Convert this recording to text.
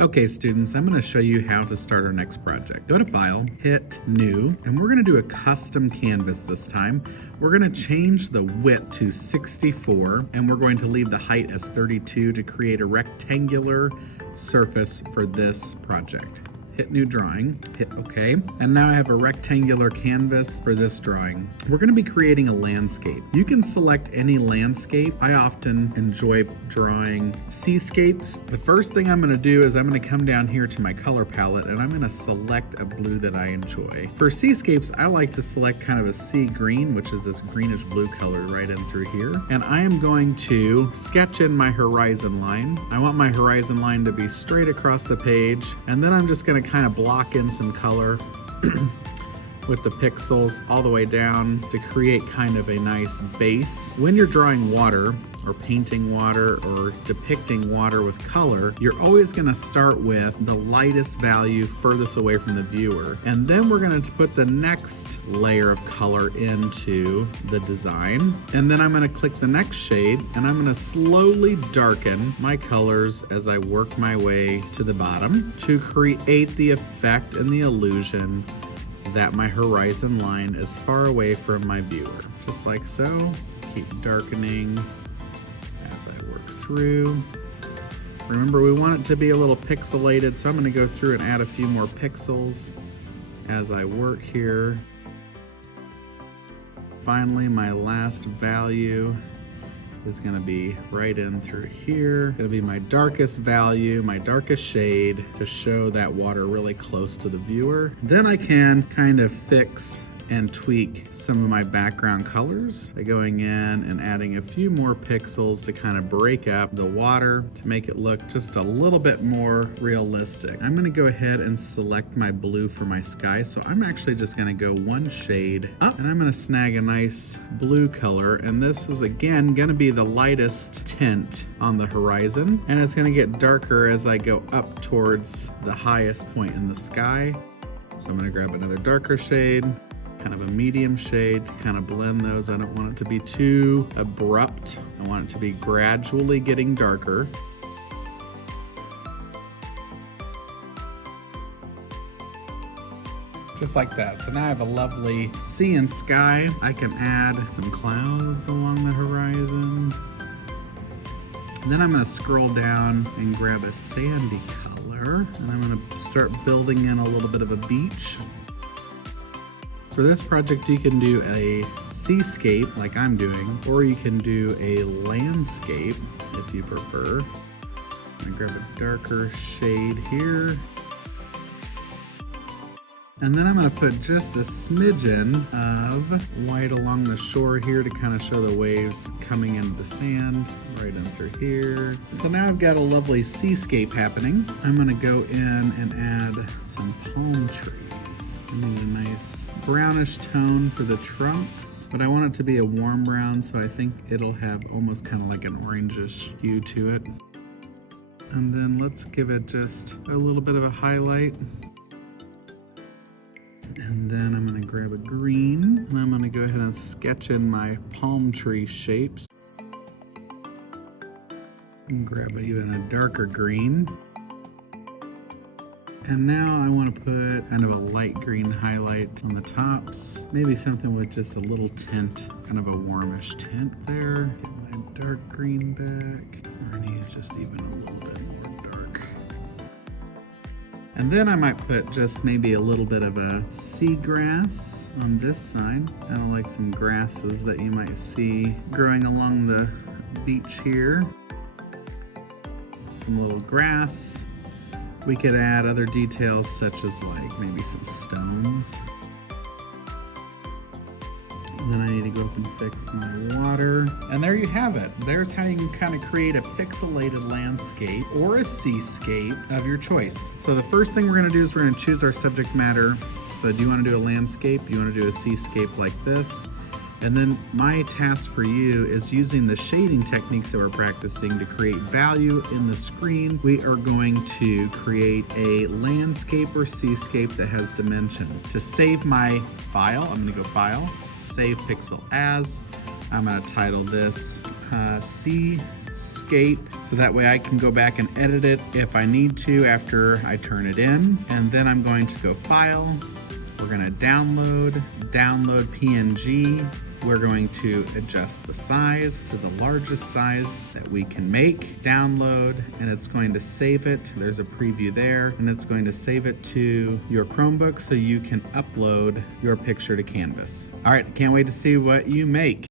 Okay, students, I'm going to show you how to start our next project. Go to File, hit New, and we're going to do a custom canvas this time. We're going to change the width to 64, and we're going to leave the height as 32 to create a rectangular surface for this project. Hit New Drawing, hit OK, and now I have a rectangular canvas for this drawing. We're going to be creating a landscape. You can select any landscape. I often enjoy drawing seascapes. The first thing I'm going to do is I'm going to come down here to my color palette and I'm going to select a blue that I enjoy. For seascapes, I like to select kind of a sea green, which is this greenish blue color right in through here. And I am going to sketch in my horizon line. I want my horizon line to be straight across the page, and then I'm just going to kind of block in some color with the pixels all the way down to create kind of a nice base. When you're drawing water or painting water or depicting water with color, you're always going to start with the lightest value furthest away from the viewer. And then we're going to put the next layer of color into the design. And then I'm going to click the next shade and I'm going to slowly darken my colors as I work my way to the bottom to create the effect and the illusion that my horizon line is far away from my viewer. Just like so. Keep darkening as I work through. Remember, we want it to be a little pixelated, so I'm going to go through and add a few more pixels as I work here. Finally, my last value is going to be right in through here. It'll be my darkest value, my darkest shade, to show that water really close to the viewer. Then I can kind of fix and tweak some of my background colors by going in and adding a few more pixels to kind of break up the water to make it look just a little bit more realistic. I'm going to go ahead and select my blue for my sky, so I'm actually just going to go one shade up and I'm going to snag a nice blue color, and this is again going to be the lightest tint on the horizon, and it's going to get darker as I go up towards the highest point in the sky. So I'm going to grab another darker shade, kind of a medium shade to kind of blend those. I don't want it to be too abrupt. I want it to be gradually getting darker. Just like that. So now I have a lovely sea and sky. I can add some clouds along the horizon. And then I'm going to scroll down and grab a sandy color, and I'm going to start building in a little bit of a beach. For this project, you can do a seascape like I'm doing, or you can do a landscape if you prefer. I'm gonna grab a darker shade here. And then I'm gonna put just a smidgen of white along the shore here to kind of show the waves coming into the sand right in through here. So now I've got a lovely seascape happening. I'm gonna go in and add some palm trees. I need a nice brownish tone for the trunks, but I want it to be a warm brown, so I think it'll have almost kind of like an orangish hue to it. And then let's give it just a little bit of a highlight. And then I'm going to grab a green, and I'm going to go ahead and sketch in my palm tree shapes. And grab even a darker green. And now I want to put kind of a light green highlight on the tops. Maybe something with just a little tint, kind of a warmish tint there. Get my dark green back. Underneath just even a little bit more dark. And then I might put just maybe a little bit of a seagrass on this side. Kind of like some grasses that you might see growing along the beach here. Some little grass. We could add other details such as like maybe some stones. And then I need to go up and fix my water. And there you have it. There's how you can kind of create a pixelated landscape or a seascape of your choice. So the first thing we're going to do is we're going to choose our subject matter. So do you want to do a landscape? Do you want to do a seascape like this? And then my task for you is using the shading techniques that we're practicing to create value in the screen. We are going to create a landscape or seascape that has dimension. To save my file, I'm going to go File, Save Pixel As. I'm gonna title this Seascape, so that way I can go back and edit it if I need to after I turn it in. And then I'm going to go File, we're gonna download PNG. We're going to adjust the size to the largest size that we can make, download, and it's going to save it. There's a preview there, and it's going to save it to your Chromebook so you can upload your picture to Canvas. All right, can't wait to see what you make.